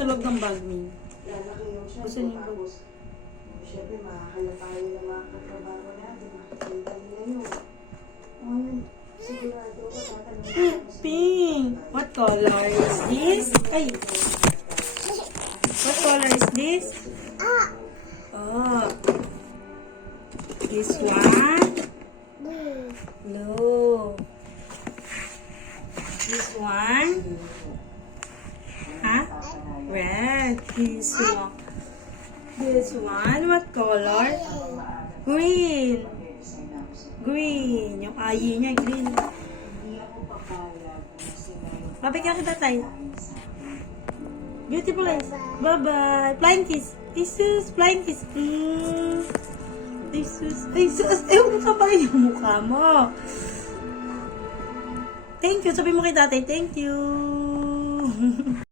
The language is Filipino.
Nasa loob ng bag niya. Lalaki yung siya. Gusto niyo ba? Tapos, syempre, makakalap tayo ng mga katrabaho natin. Makikita nila yun. Ngayon, sigurado ako tatanungin ko sa Pink. What color is this? Ay. What color is this? Oh. This one? Blue. This one? Huh? Red. This one. This one? What color? Green. Green. Yung ayi niya, green. hindi ako papayag na sila yung Mabigyan kita tayo. Beautiful eyes. Bye-bye. Flying kiss. Jesus, flying kiss. Jesus. Jesus. Ewan ka pa rin yung mukha mo. Thank you. Sabi mo kay tatay, thank you.